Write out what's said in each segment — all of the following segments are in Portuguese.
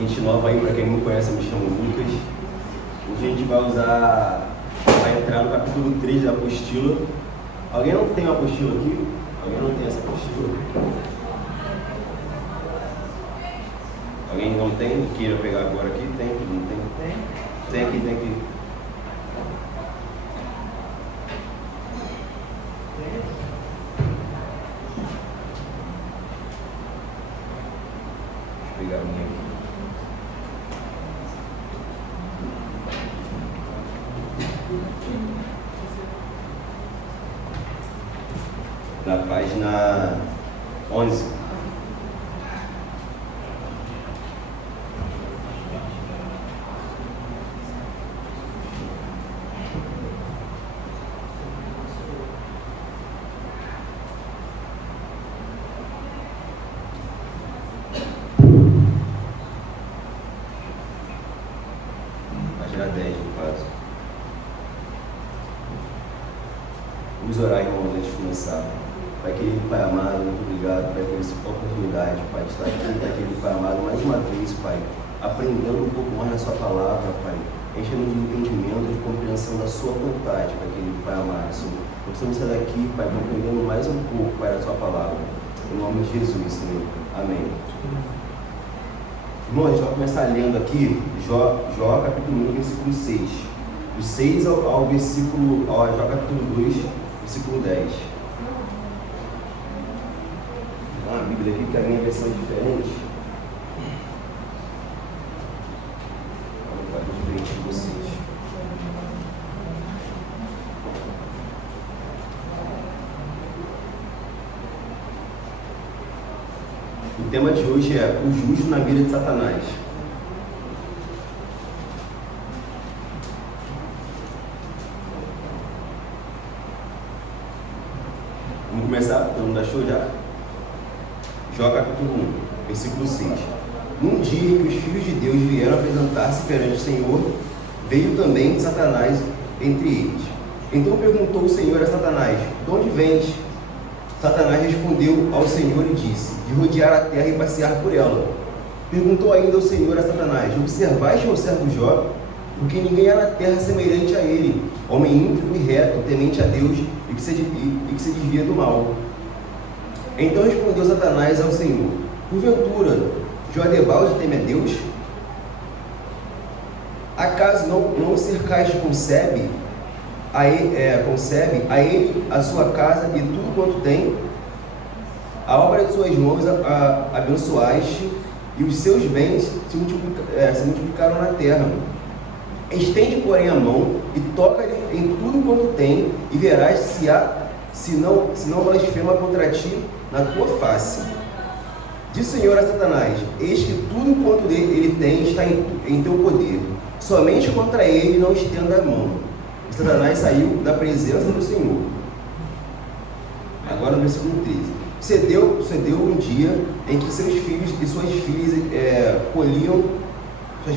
gente nova aí, para quem não me conhece, eu me chamo Lucas. Hoje a gente vai entrar no capítulo 3 da apostila. Alguém não tem uma apostila aqui? Alguém não tem essa apostila? Alguém não tem? Queira pegar agora aqui? Tem? Não tem? Tem aqui, tem aqui. Deixa eu pegar a minha aqui. Na página 11. Página 10, no caso. Vamos orar, irmão, antes de começar. Pai querido, Pai amado, muito obrigado, Pai, por essa oportunidade, Pai, de estar aqui, Pai querido, Pai amado, mais uma vez, Pai, aprendendo um pouco mais da Sua palavra, Pai, enchendo de entendimento, de compreensão da Sua vontade, Pai querido, Pai amado, Senhor. Precisamos sair daqui, Pai, compreendendo mais um pouco, Pai, da Sua palavra. Em nome de Jesus, Senhor. Amém. Irmão, a gente vai começar lendo aqui Jó capítulo 1, versículo 6. Do 6 ao versículo, Jó capítulo 2, versículo 10. A Bíblia aqui, que a minha versão é diferente. Vai diferente de vocês. O tema de hoje é o justo na mira de Satanás. Vamos começar? Todo mundo achou já? Jó capítulo 1, versículo 6. Num dia em que os filhos de Deus vieram apresentar-se perante o Senhor, veio também Satanás entre eles. Então perguntou o Senhor a Satanás: de onde vens? Satanás respondeu ao Senhor e disse: de rodear a terra e passear por ela. Perguntou ainda o Senhor a Satanás: observaste meu servo Jó? Porque ninguém há na terra semelhante a ele, homem íntegro e reto, temente a Deus e que se desvia do mal. Então respondeu Satanás ao Senhor: porventura, Jó debalde teme a Deus? Acaso não o cercais concebe a ele a sua casa e tudo quanto tem? A obra de suas mãos abençoaste, e os seus bens se multiplicaram na terra. Estende, porém, a mão e toca-lhe em tudo quanto tem, e verás se não blasfema contra ti na tua face. Disse o Senhor a Satanás: eis que tudo quanto ele tem está em teu poder, somente contra ele não estenda a mão. E Satanás saiu da presença do Senhor. Agora no versículo 13. Sucedeu um dia em que seus filhos e suas filhas comiam e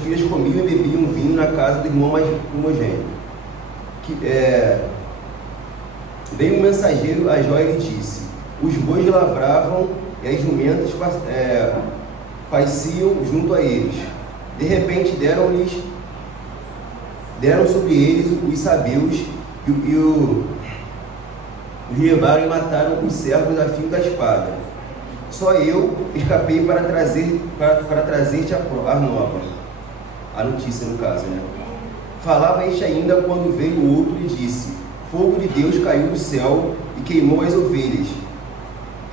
bebiam vinho na casa do irmão mais primogênito. Veio um mensageiro a Jó e lhe disse: os bois lavravam e as jumentas pasciam junto a eles. De repente deram sobre eles os sabeus e os levaram e mataram os servos a fio da espada. Só eu escapei para trazer-te a nova. A notícia, no caso, né? Falava este ainda quando veio o outro e disse: fogo de Deus caiu do céu e queimou as ovelhas,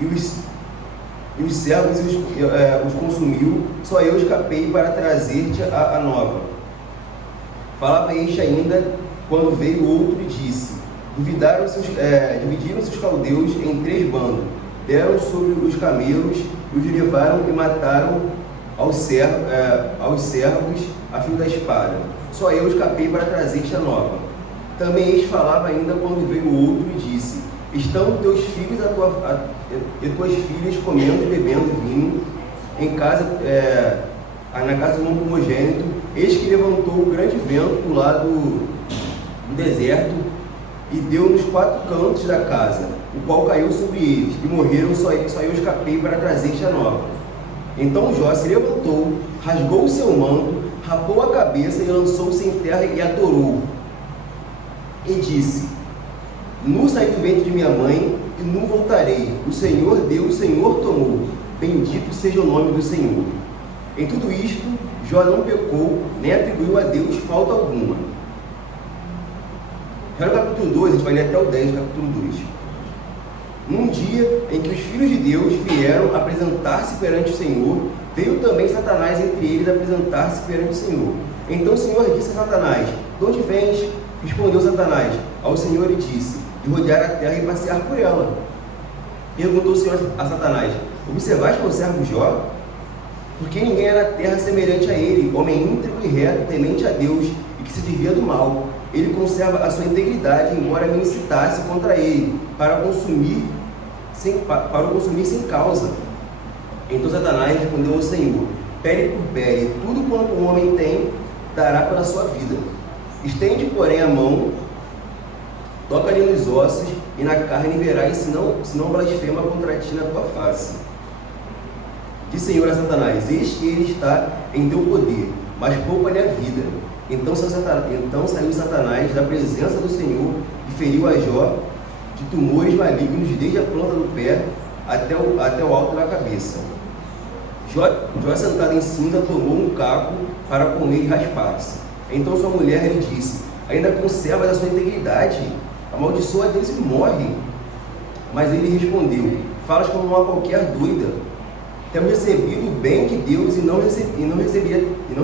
e os servos os consumiu. Só eu escapei para trazer-te a nova. Falava este ainda quando veio o outro e disse: dividiram-se os caldeus em 3 bandos, deram sobre os camelos, os levaram e mataram aos servos a fio da espada. Só eu escapei para trazer-te a nova. Também este falava ainda quando veio o outro e disse: estão teus filhos e tuas filhas comendo e bebendo vinho na casa do irmão primogênito. Eis que levantou um grande vento do lado do deserto e deu nos 4 cantos da casa, o qual caiu sobre eles, e morreram. Só eu escapei para trazer-te a nova. Então Jó se levantou, rasgou o seu manto, rapou a cabeça e lançou-se em terra e adorou. E disse: Nu saí do ventre de minha mãe e nu voltarei. O Senhor deu, o Senhor tomou. Bendito seja o nome do Senhor. Em tudo isto, Jó não pecou, nem atribuiu a Deus falta alguma. Já no capítulo 2, a gente vai ler até o 10 do capítulo 2. Num dia em que os filhos de Deus vieram apresentar-se perante o Senhor, veio também Satanás entre eles apresentar-se perante o Senhor. Então o Senhor disse a Satanás: De onde vens? Respondeu Satanás ao Senhor e disse: De rodear a terra e passear por ela. Perguntou o Senhor a Satanás: Observaste meu servo Jó? Porque ninguém é na terra semelhante a ele, homem íntegro e reto, temente a Deus e que se desvia do mal. Ele conserva a sua integridade, embora me incitasse contra ele, para o consumir sem causa. Então Satanás respondeu ao Senhor: Pele por pele, tudo quanto um homem tem, dará pela sua vida. Estende, porém, a mão, toca-lhe nos ossos e na carne, verás se não blasfema contra ti na tua face. Disse o Senhor a Satanás: Eis que ele está em teu poder, mas poupa-lhe a vida. Então saiu Satanás da presença do Senhor e feriu a Jó de tumores malignos desde a planta do pé até o alto da cabeça. Jó sentado em cinza, tomou um caco para comer e raspar-se. Então sua mulher lhe disse: Ainda conservas a sua integridade? Amaldiçoa a Deus e morre. Mas ele respondeu: Falas como uma qualquer doida. Temos recebido o bem de Deus e não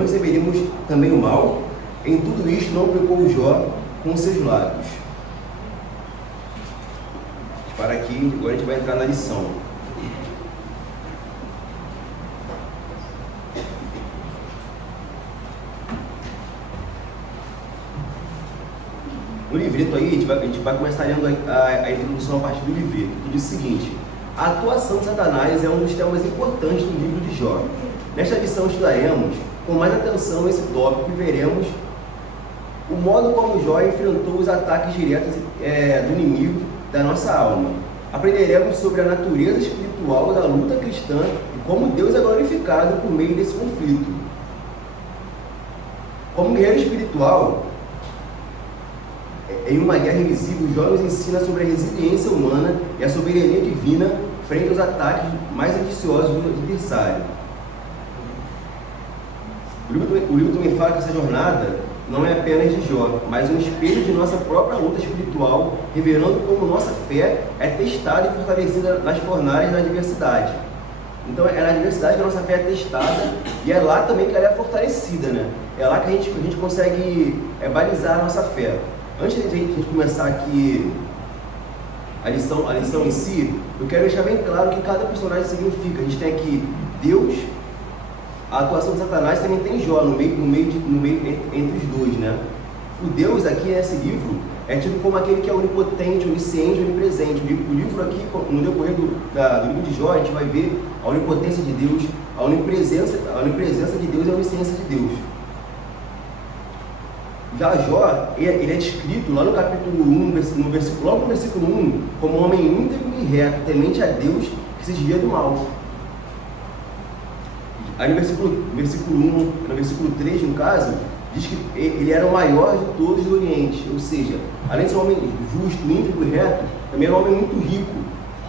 receberíamos também o mal? Em tudo isto não pecou Jó com seus lábios. Para aqui, agora a gente vai entrar na lição. No livreto aí, a gente vai começar lendo a introdução a partir do livreto, que diz o seguinte: a atuação de Satanás é um dos temas importantes do livro de Jó. Nesta lição estudaremos com mais atenção esse tópico e veremos o modo como Jó enfrentou os ataques diretos do inimigo da nossa alma. Aprenderemos sobre a natureza espiritual da luta cristã e como Deus é glorificado por meio desse conflito. Como guerreiro espiritual, em uma guerra invisível, Jó nos ensina sobre a resiliência humana e a soberania divina frente aos ataques mais ambiciosos do adversário. O livro também fala que essa jornada não é apenas de Jó, mas um espelho de nossa própria luta espiritual, revelando como nossa fé é testada e fortalecida nas fornalhas da adversidade. Então é na adversidade que a nossa fé é testada e é lá também que ela é fortalecida, né? É lá que a gente consegue balizar a nossa fé. Antes de a gente começar aqui a lição em si, eu quero deixar bem claro o que cada personagem significa. A gente tem aqui Deus, a atuação de Satanás, também tem Jó no meio entre os dois, né? O Deus aqui nesse livro é tido como aquele que é onipotente, onisciente, onipresente. O livro aqui, no decorrer do livro de Jó, a gente vai ver a onipotência de Deus, a onipresença de Deus e a onisciência de Deus. Já Jó, ele é descrito lá no capítulo 1, logo no versículo 1, como um homem íntegro e reto, temente a Deus, que se desvia do mal. Aí no versículo 1, no versículo 3, no caso, diz que ele era o maior de todos do Oriente, ou seja, além de ser um homem justo, íntegro e reto, também era um homem muito rico.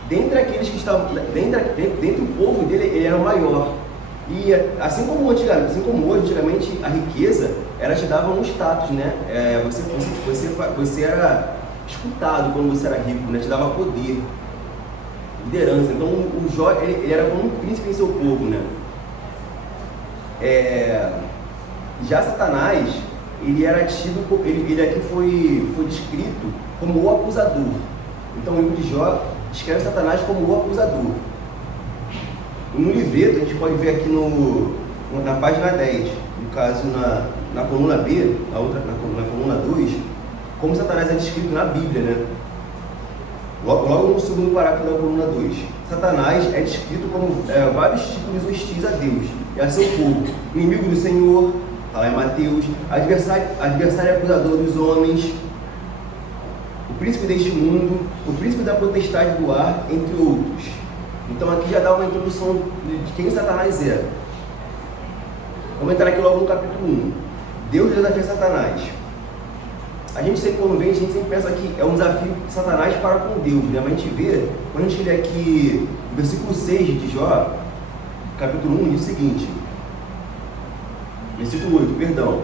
Dentre aqueles que estavam, dentre o povo dele, ele era o maior. E assim como hoje, antigamente, a riqueza, ela te dava um status, né? Você era escutado quando você era rico, né? Te dava poder, liderança. Então o Jó, ele era como um príncipe em seu povo, né? Já Satanás, ele era tido, ele aqui foi descrito como o acusador. Então o livro de Jó descreve Satanás como o acusador. No livreto, a gente pode ver aqui na página 10, no caso na coluna B, na coluna 2, como Satanás é descrito na Bíblia, né? Logo no segundo parágrafo da coluna 2. Satanás é descrito como vários títulos hostis a Deus e a seu povo. Inimigo do Senhor, está lá em Mateus, adversário acusador dos homens, o príncipe deste mundo, o príncipe da potestade do ar, entre outros. Então aqui já dá uma introdução de quem Satanás é. Vamos entrar aqui logo no capítulo 1. Deus desafia Satanás. A gente sempre, quando vem, a gente sempre pensa que é um desafio de Satanás para com Deus, né? Mas a gente vê, quando a gente lê aqui o versículo 6 de Jó, capítulo 1, diz o seguinte, versículo 8, perdão.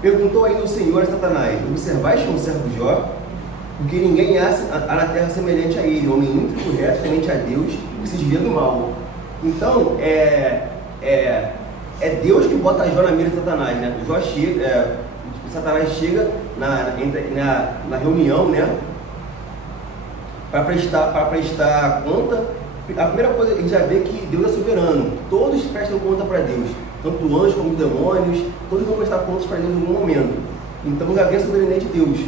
Perguntou ainda o Senhor a Satanás: observaste como servo Jó? Porque ninguém há na terra semelhante a ele, homem íntegro, reto, temente a Deus, que se desvia do mal. Então, é Deus que bota Jó na mira de Satanás, né? Jó chega, Satanás chega na reunião, né? Para prestar conta. A primeira coisa, a gente já vê que Deus é soberano. Todos prestam conta para Deus. Tanto anjos como demônios, todos vão prestar contas para Deus em algum momento. Então já vê a soberania de Deus.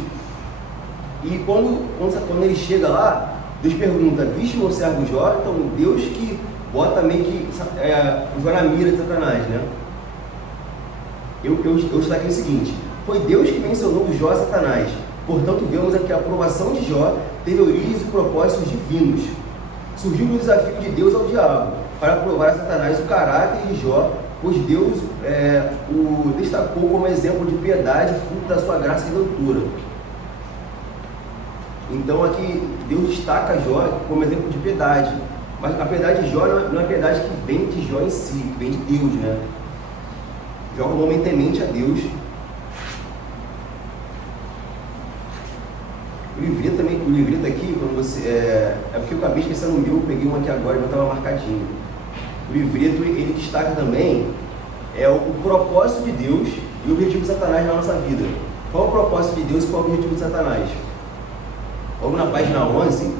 E quando ele chega lá, Deus pergunta: viste meu servo Jó? Então Deus que bota meio que o Jó na mira de Satanás, né? Eu destaquei o seguinte: foi Deus que mencionou Jó a Satanás. Portanto, vemos aqui a aprovação de Jó teve origens e propósitos divinos. Surgiu o desafio de Deus ao diabo para provar a Satanás o caráter de Jó, pois Deus o destacou como exemplo de piedade, fruto da sua graça e redentora. Então aqui Deus destaca Jó como exemplo de piedade, mas a piedade de Jó não é a piedade que vem de Jó em si, que vem de Deus, né? Jó como homem temente a Deus. O livrito aqui, quando você é porque eu acabei esquecendo o meu, eu peguei um aqui agora e não estava marcadinho. O livrito, ele destaca também o propósito de Deus e o objetivo de Satanás na nossa vida. Qual é o propósito de Deus e qual é o objetivo de Satanás? Vamos na página 11, deixa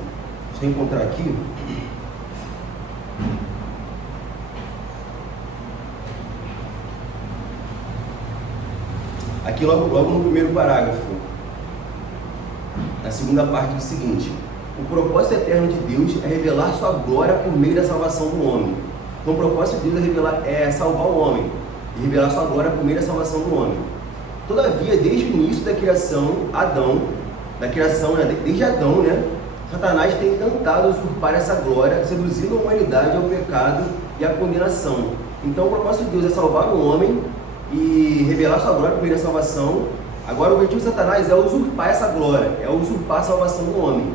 eu encontrar aqui. Aqui logo no primeiro parágrafo, na segunda parte, diz o seguinte: o propósito eterno de Deus é revelar sua glória por meio da salvação do homem. Então o propósito de Deus é salvar o homem e revelar sua glória por meio da salvação do homem. Todavia, desde o início da criação, desde Adão, né, Satanás tem tentado usurpar essa glória, seduzindo a humanidade ao pecado e à condenação. Então o propósito de Deus é salvar o homem e revelar sua glória por meio da salvação. Agora o objetivo de Satanás é usurpar essa glória, é usurpar a salvação do homem.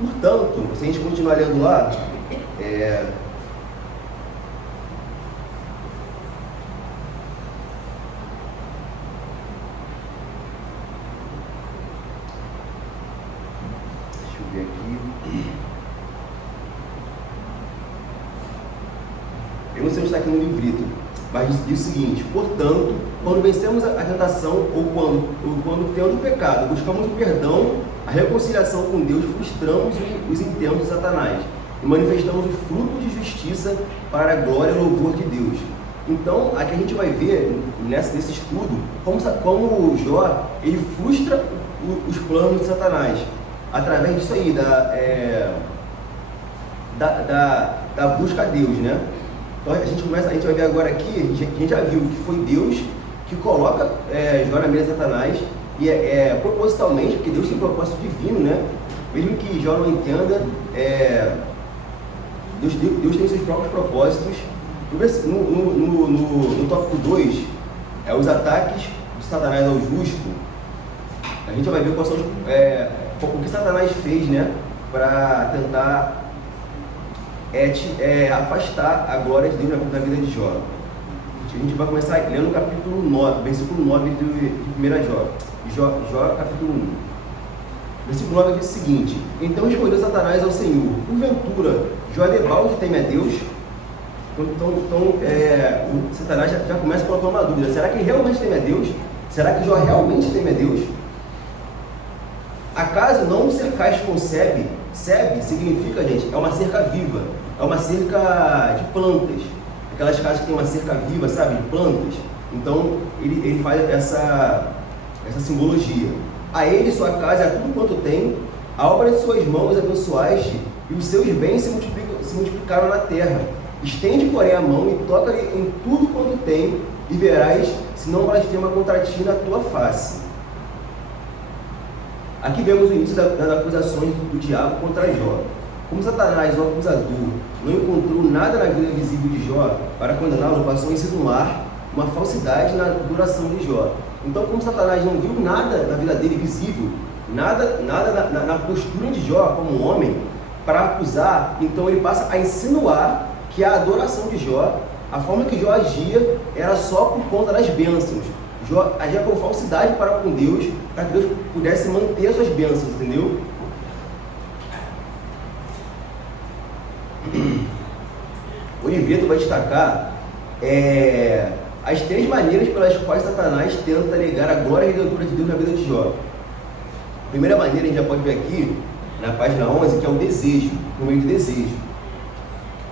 Portanto, se a gente continuar lendo lá, deixa eu ver aqui. Eu não sei onde está aqui no livrito, mas diz o seguinte: portanto, quando vencemos a tentação ou quando tendo o pecado, buscamos o perdão, a reconciliação com Deus, frustramos os intentos de Satanás e manifestamos o fruto de justiça para a glória e louvor de Deus. Então, aqui a gente vai ver, nesse estudo, como o Jó, ele frustra os planos de Satanás, através disso aí, da busca a Deus, né? Então a gente vai ver agora aqui, a gente já viu que foi Deus que coloca Jó na mira de Satanás, e propositalmente, porque Deus tem propósito divino, né? Mesmo que Jó não entenda, Deus tem seus próprios propósitos. No tópico 2, os ataques de Satanás ao justo. A gente vai ver o que Satanás fez, né, para tentar afastar a glória de Deus da vida de Jó. A gente vai começar lendo o capítulo 9, versículo 9 de 1 Jó. Jó, capítulo 1. Versículo 9 diz o seguinte: então respondeu Satanás ao Senhor: porventura, Jó debalde teme a Deus? Então Satanás já começa colocando uma dúvida: será que ele realmente teme a Deus? Será que Jó realmente teme a Deus? Acaso não cercaste com sebe? Sebe significa, gente, é uma cerca viva, é uma cerca de plantas, aquelas casas que tem uma cerca viva, sabe, de plantas. Então ele faz essa simbologia. A ele sua casa é tudo quanto tem, a obra de suas mãos abençoaste, e os seus bens se multiplicaram na terra. Estende, porém, a mão e toca-lhe em tudo quanto tem, e verás se não blasfema contra ti na tua face. Aqui vemos o início das acusações do diabo contra Jó. Como Satanás, o acusador, não encontrou nada na vida visível de Jó para condená-lo, passou a insinuar uma falsidade na duração de Jó. Então, como Satanás não viu nada na vida dele visível, nada na postura de Jó como um homem, para acusar, então ele passa a insinuar que a adoração de Jó, a forma que Jó agia, era só por conta das bênçãos. Jó agia com falsidade para com Deus, para que Deus pudesse manter as suas bênçãos, entendeu? O Oliveto vai destacar as 3 maneiras pelas quais Satanás tenta negar a glória e a redentora de Deus na vida de Jó. A primeira maneira a gente já pode ver aqui, na página 11, que é o desejo, no meio do desejo.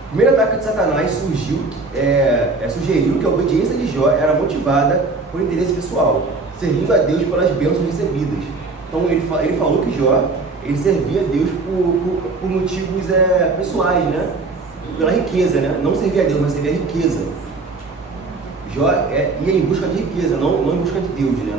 O primeiro ataque de Satanás sugeriu que a obediência de Jó era motivada por interesse pessoal, servindo a Deus pelas bênçãos recebidas. Então ele falou que Jó ele servia a Deus por motivos pessoais, né? Pela riqueza, né? Não servia a Deus, mas servia a riqueza. Jó ia em busca de riqueza, não em busca de Deus, né?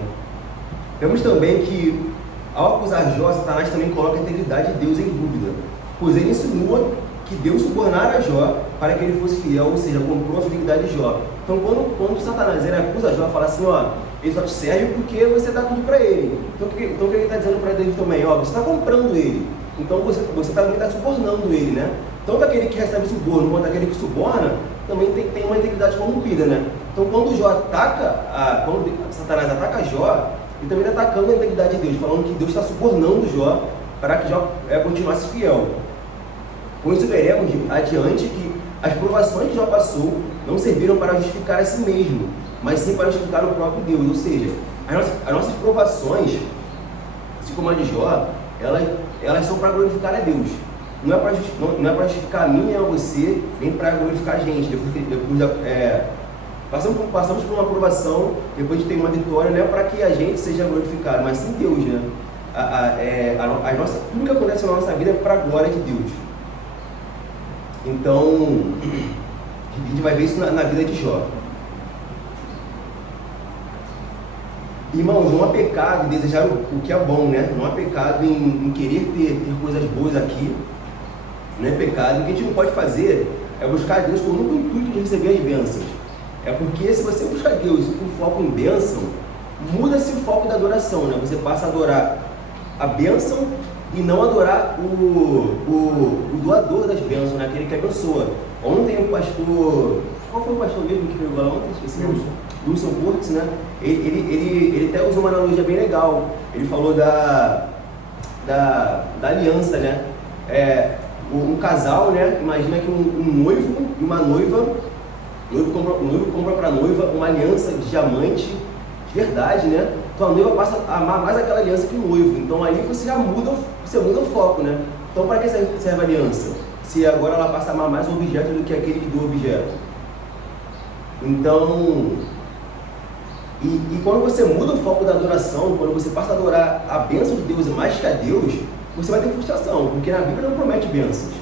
Vemos também que, ao acusar Jó, Satanás também coloca a integridade de Deus em dúvida, pois ele insinua que Deus subornara a Jó para que ele fosse fiel, ou seja, comprou a fidelidade de Jó. Então, quando Satanás acusa Jó, fala assim, ó, ele só te serve porque você dá tudo para ele. Então, o que ele está dizendo para Deus também? Ó, você está comprando ele, então você também está subornando ele, né? Tanto aquele que recebe suborno quanto aquele que suborna também tem uma integridade corrompida, né? Então, quando Satanás ataca Jó, ele também está atacando a integridade de Deus, falando que Deus está subornando Jó para que Jó continuasse fiel. Com isso, veremos adiante que as provações que Jó passou não serviram para justificar a si mesmo, mas sim para justificar o próprio Deus. Ou seja, as nossas provações, assim como a de Jó, elas são para glorificar a Deus. Não é para justificar a mim nem a você, nem para glorificar a gente. Passamos por uma provação, depois de ter uma vitória, não é para que a gente seja glorificado, mas sim Deus, né? Tudo que acontece na nossa vida é para a glória de Deus. Então, a gente vai ver isso na vida de Jó. Irmãos, não há pecado em desejar o que é bom, né? Não há pecado em querer ter coisas boas aqui. Não é pecado. O que a gente não pode fazer é buscar Deus com o único intuito de receber as bênçãos. É porque se você buscar Deus com foco em bênção, muda-se o foco da adoração, né? Você passa a adorar a bênção e não adorar o doador das bênçãos, né? Aquele que abençoa. Ontem o pastor... Qual foi o pastor mesmo que pregou lá ontem? Esqueci. Wilson Curtis, né? Ele até usou uma analogia bem legal. Ele falou da aliança, né? Um casal, né? Imagina que um noivo e uma noiva, o noivo compra para a noiva uma aliança de diamante de verdade, né? Então a noiva passa a amar mais aquela aliança que o noivo. Então aí você muda o foco, né? Então para que serve a aliança? Se agora ela passa a amar mais o objeto do que aquele que deu o objeto. Então, e quando você muda o foco da adoração, quando você passa a adorar a bênção de Deus mais que a Deus, você vai ter frustração, porque na Bíblia não promete bênçãos.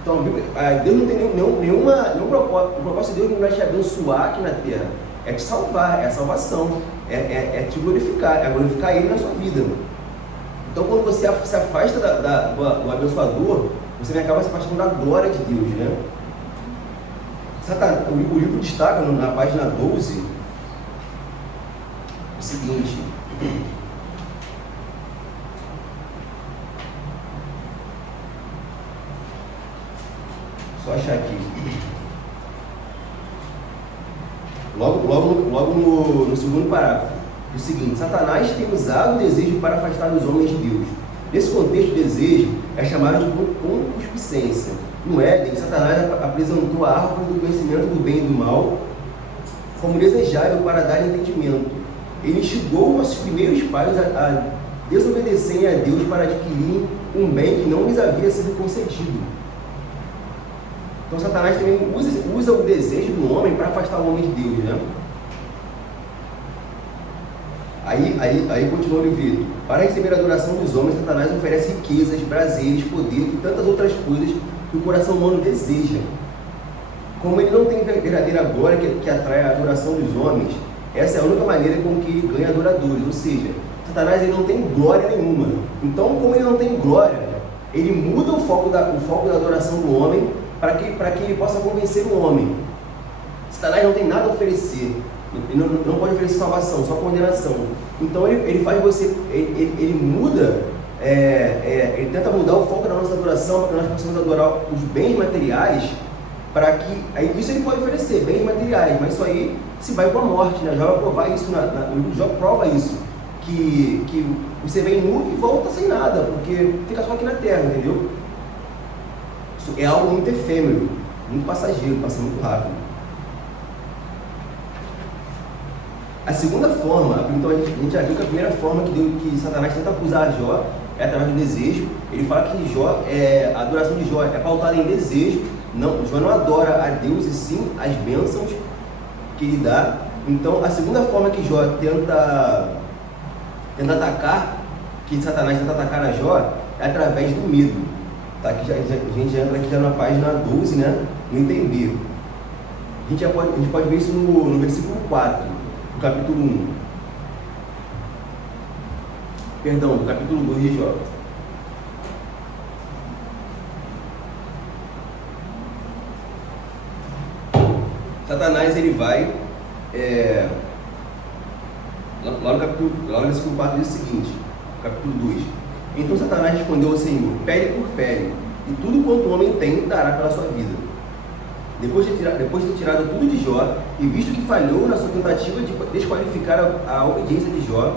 Então, Deus não tem nenhum propósito. O propósito de Deus não é te abençoar aqui na terra, é te salvar, é a salvação, é te glorificar, é glorificar Ele na sua vida. Então, quando você se afasta do abençoador, você acaba se afastando da glória de Deus, né? O livro destaca na página 12 o seguinte. Só achar aqui. Logo no segundo parágrafo. O seguinte: Satanás tem usado o desejo para afastar os homens de Deus. Nesse contexto, o desejo é chamado de concupiscência. No Éden, Satanás apresentou a árvore do conhecimento do bem e do mal como desejável para dar entendimento. Ele instigou nossos primeiros pais a desobedecerem a Deus para adquirir um bem que não lhes havia sido concedido. Então Satanás também usa o desejo do homem para afastar o homem de Deus, né? Aí continua o livro. Para receber a adoração dos homens, Satanás oferece riquezas, prazeres, poder e tantas outras coisas que o coração humano deseja. Como ele não tem verdadeira glória que atrai a adoração dos homens, essa é a única maneira com que ele ganha adoradores. Ou seja, Satanás ele não tem glória nenhuma. Então, como ele não tem glória, ele muda o foco da adoração do homem para que ele possa convencer o homem. Satanás não tem nada a oferecer. Ele não pode oferecer salvação, só condenação. Então ele faz você, ele muda, ele tenta mudar o foco da nossa adoração para que nós possamos adorar os bens materiais, para que, isso ele pode oferecer, bens materiais, mas isso aí se vai para a morte, né? Já vai provar isso, já prova isso, que você vem nu e volta sem nada, porque fica só aqui na terra, entendeu? Isso é algo muito efêmero, muito passageiro, passa muito rápido. A segunda forma, então a gente já viu que a primeira forma que Satanás tenta acusar Jó é através do desejo. Ele fala que a adoração de Jó é pautada em desejo. Jó não adora a Deus e sim as bênçãos que ele dá. Então a segunda forma que Jó tenta atacar, que Satanás tenta atacar a Jó, é através do medo. Tá? A gente já entra aqui já na página 12, né? No entender. A gente pode ver isso no versículo 4. Do capítulo 1. Perdão, do capítulo 2 de Jó. Satanás ele vai lá no versículo 4 diz o seguinte, capítulo 2. Então Satanás respondeu ao Senhor: pele por pele, e tudo quanto o homem tem dará pela sua vida. Depois de ter tirado tudo de Jó, e visto que falhou na sua tentativa de desqualificar a obediência de Jó,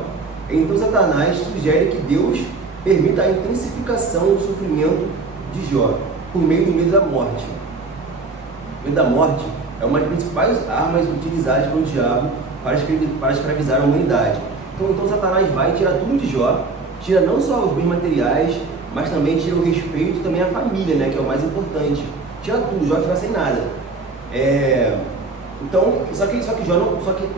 então Satanás sugere que Deus permita a intensificação do sofrimento de Jó, por meio do medo da morte. O medo da morte é uma das principais armas utilizadas pelo diabo para escravizar a humanidade. Então Satanás vai tirar tudo de Jó, tira não só os bens materiais, mas também tira o respeito e também a família, né, que é o mais importante. Tira tudo, Jó fica sem nada. Então, só que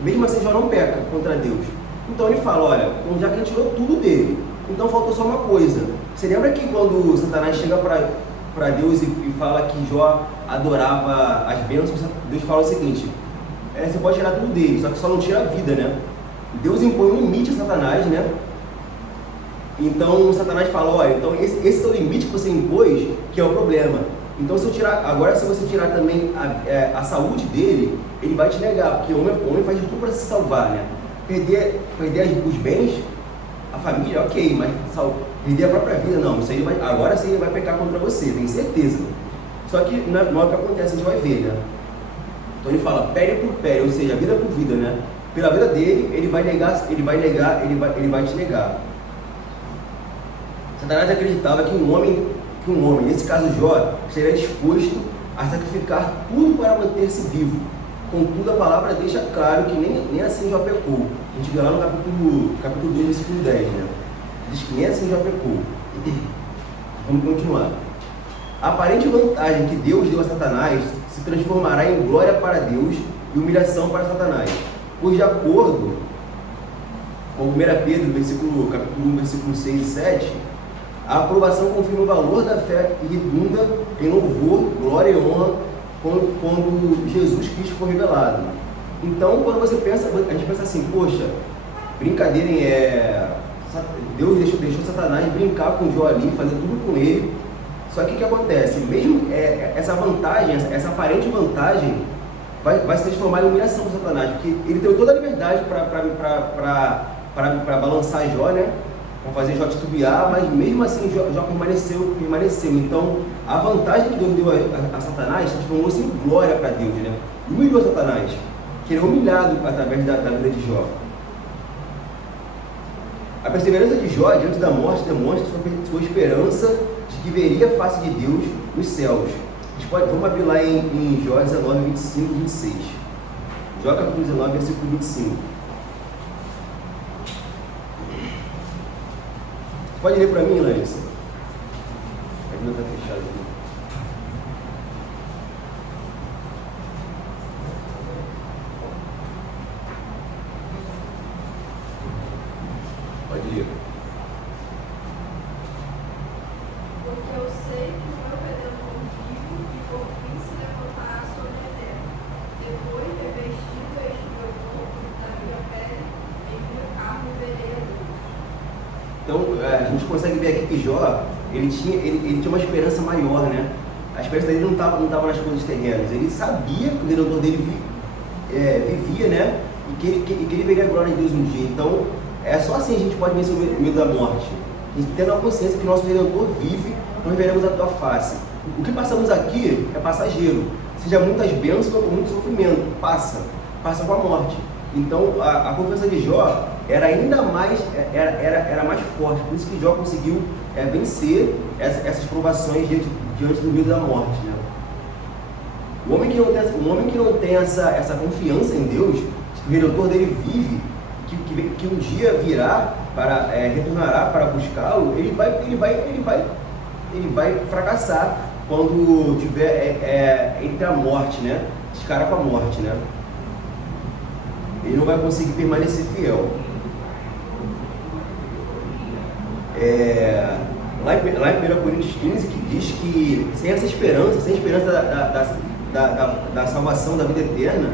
mesmo assim Jó não peca contra Deus. Então ele fala, olha, então já que a gente tirou tudo dele, então faltou só uma coisa. Você lembra que quando Satanás chega para Deus e fala que Jó adorava as bênçãos, Deus fala o seguinte, você pode tirar tudo dele, só que só não tira a vida, né? Deus impõe um limite a Satanás, né? Então Satanás fala, olha, então esse é o limite que você impôs, que é o problema. Então se você tirar também a saúde dele, ele vai te negar, porque o homem faz de tudo para se salvar, né? Perder os bens, a família, ok, mas perder a própria vida, não, isso aí agora sim ele vai pecar contra você, tem certeza. Só que não é o que acontece, a gente vai ver, né? Então ele fala pele por pele, ou seja, vida por vida, né? Pela vida dele, ele vai te negar. Satanás acreditava que um homem, nesse caso Jó, seria disposto a sacrificar tudo para manter-se vivo. Contudo, a palavra deixa claro que nem assim Jó pecou. A gente vê lá no capítulo 2, versículo 10, né? Diz que nem assim Jó pecou. Vamos continuar. A aparente vantagem que Deus deu a Satanás se transformará em glória para Deus e humilhação para Satanás. Pois de acordo com 1 Pedro, capítulo 1, versículo 6 e 7, a aprovação confirma o valor da fé e redunda em louvor, glória e honra quando Jesus Cristo for revelado. Então, quando a gente pensa assim, poxa, brincadeira, Deus deixou Satanás brincar com Jó ali, fazer tudo com ele. Só que o que acontece? Mesmo essa vantagem, essa aparente vantagem, vai se transformar em humilhação para Satanás, porque ele teve toda a liberdade para balançar Jó, né? Para fazer Jó titubear, mas mesmo assim Jó permaneceu. Então, a vantagem que Deus deu a Satanás transformou-se em glória para Deus, né? E humilhou Satanás, que ele é humilhado através da vida de Jó. A perseverança de Jó diante da morte demonstra sua esperança de que veria a face de Deus nos céus. Vamos abrir lá em Jó 19, 25 e 26. Jó capítulo 19, versículo 25. Pode ler para mim, Larissa? A Bíblia está fechada aqui. Pode ler. Porque eu sei que o meu Redentor vive e por fim se levantará sobre a terra. Depois, revestido este meu corpo da minha pele, em minha carne verei a luz. gente consegue ver aqui que Jó, ele tinha uma esperança maior, né? A esperança dele não estava nas coisas terrenas. Ele sabia que o Redentor dele vivia, né? E que ele veria a glória de Deus um dia. Então, é só assim a gente pode vencer o medo da morte. A gente tendo a consciência que nosso Redentor vive, nós veremos a tua face. O que passamos aqui é passageiro. Seja muitas bênçãos ou muito sofrimento. Passa com a morte. Então, a confiança de Jó era ainda mais, era mais forte. Por isso que Jó conseguiu vencer essas provações diante do medo da morte, né? O homem que não tem essa confiança em Deus, que o Redentor dele vive, que um dia virá retornará para buscá-lo, ele vai fracassar quando tiver entre a morte, né? Escara com a morte, né? Ele não vai conseguir permanecer fiel. Lá em 1 Coríntios 15, que diz que sem a esperança da salvação, da vida eterna,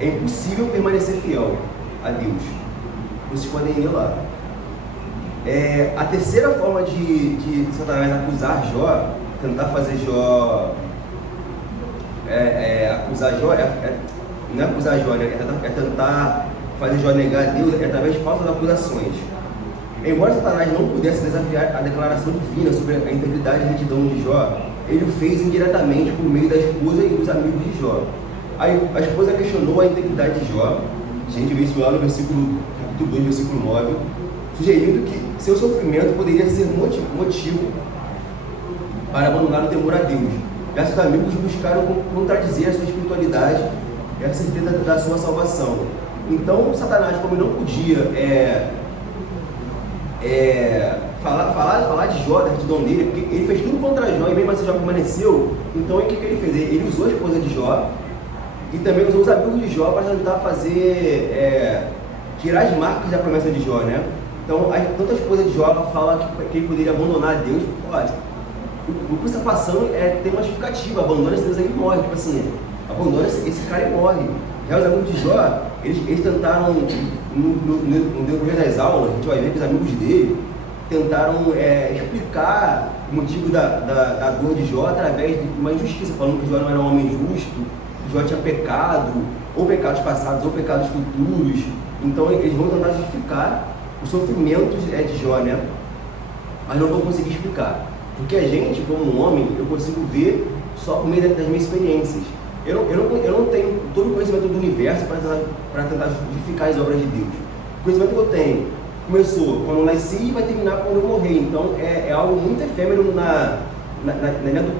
é impossível permanecer fiel a Deus. Vocês podem ir lá. A terceira forma de Satanás acusar Jó, tentar fazer Jó, acusar Jó, não é acusar Jó, né? É tentar fazer Jó negar a Deus através de falsas acusações. Embora Satanás não pudesse desafiar a declaração divina sobre a integridade e retidão de Jó, ele o fez indiretamente por meio da esposa e dos amigos de Jó. A esposa questionou a integridade de Jó, a gente vê isso lá no capítulo 2, versículo 9, sugerindo que seu sofrimento poderia ser motivo para abandonar o temor a Deus. Já seus amigos buscaram contradizer a sua espiritualidade e a certeza da sua salvação. Então, Satanás, como não podia falar de Jó, da retidão dele, porque ele fez tudo contra Jó e mesmo assim Jó permaneceu. Então, o que ele fez? Ele usou a esposa de Jó e também usou os amigos de Jó para tentar tirar as marcas da promessa de Jó, né? Então, tanto a esposa de Jó fala que ele poderia abandonar Deus. Olha, o que está passando tem uma justificativa: abandona esse Deus aí e morre. Tipo assim, abandona esse cara e morre. Já os amigos de Jó, eles tentaram, no decorrer das aulas, a gente vai ver que os amigos dele tentaram explicar o motivo da dor de Jó através de uma injustiça, falando que Jó não era um homem justo, que Jó tinha pecado, ou pecados passados, ou pecados futuros. Então eles vão tentar justificar os sofrimentos de Jó, né? Mas não vão conseguir explicar. Porque a gente, como um homem, eu consigo ver só por meio das minhas experiências. Eu não tenho todo o conhecimento do universo para tentar justificar as obras de Deus. O conhecimento que eu tenho começou quando eu nasci e vai terminar quando eu morrer. Então é algo muito efêmero do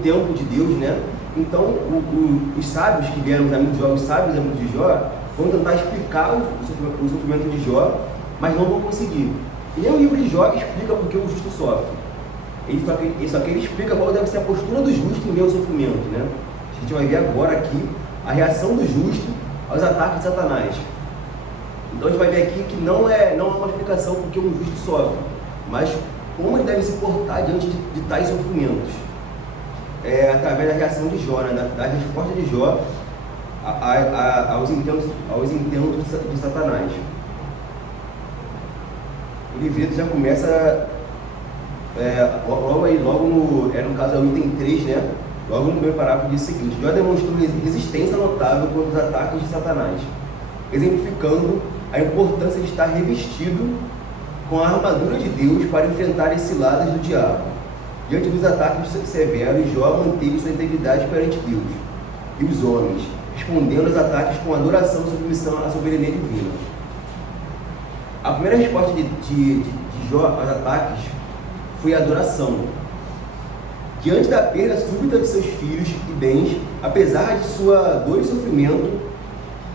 tempo de Deus, né? Então os sábios que vieram, os amigos de Jó, os sábios amigos de Jó, vão tentar explicar o sofrimento de Jó, mas não vão conseguir. E nem o livro de Jó explica por que o justo sofre. Só que ele explica qual deve ser a postura do justo em meio ao sofrimento, né? A gente vai ver agora aqui a reação do justo aos ataques de Satanás. Então a gente vai ver aqui que não é uma explicação porque um justo sofre, mas como ele deve se portar diante de tais sofrimentos. Através da reação de Jó, né? Da resposta de Jó aos intentos de Satanás. O livreto já começa logo no caso é o item 3, né? Logo no primeiro parágrafo diz o seguinte: Jó demonstrou resistência notável contra os ataques de Satanás, exemplificando a importância de estar revestido com a armadura de Deus para enfrentar as ciladas do diabo. Diante dos ataques severos, Jó manteve sua integridade perante Deus e os homens, respondendo aos ataques com adoração e submissão à soberania divina. A primeira resposta de Jó aos ataques foi a adoração. Diante da perda súbita de seus filhos e bens, apesar de sua dor e sofrimento